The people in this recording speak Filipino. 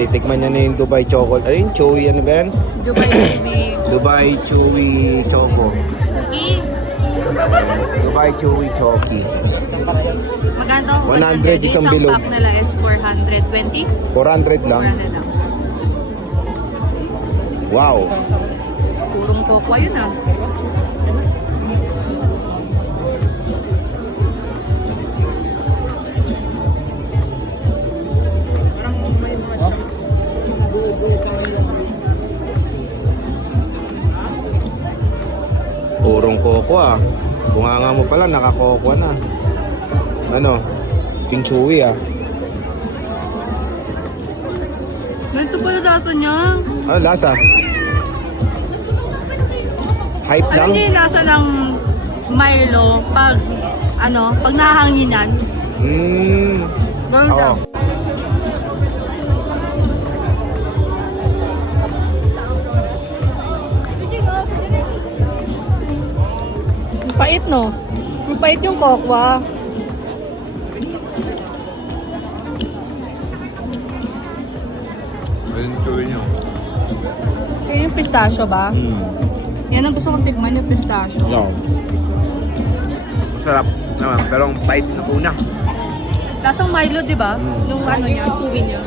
titikman niya na yung Dubai Chocolate. Ano yung Chewy? Ano ba yan? Dubai Chewy. Dubai Chewy Choco. Cookie. Dubai Chewy Choki. Magkano? 100 isang bilog. Isang pack nila is 420. 400 lang. 400 lang. Wow. Purong tokwa yun ah. Purong koko ah. Bunganga mo pala, nakakoko na. Ano? Pink chewy ah. Ganito pala dato niya. Ano lasa? Hype Ano lang? yung lasa ng Milo pag pag nahanginan? Ganun Oo. daw. Ang pait no? Ang pait yung kokwa. Ayun chewy niya. Kaya yung pistachio ba? Yan ang gusto kong tikman, yung pistachio. No. Masarap naman, pero ang bite na una. Lasang Milo, di ba? Mm. Yung ano niya, chewy niya.